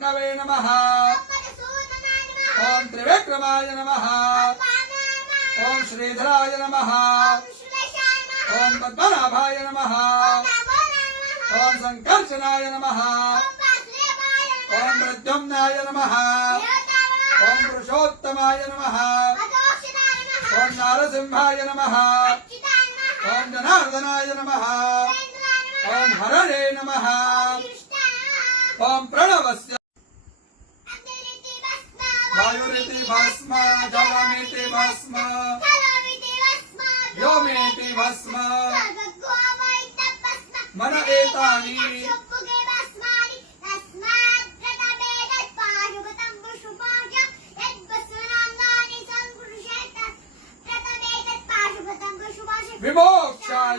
विष्णवे नमः ओम त्रिविक्रमाय नमः ओम श्रीधराय नमः ओम पद्मनाभाय नमः ओम संकर्षणाय नमः ओम प्रद्युम्नाय नमः ओम पुरुषोत्तमाय नमः ओम नारसिंहाय नमः ओम जनार्दनाय नमः ओम हरणे नमः ओम प्रणवस्य वायुरिति भस्म जलमिति भस्म व्योमेति भस्म मन एतानि विमोक्षाय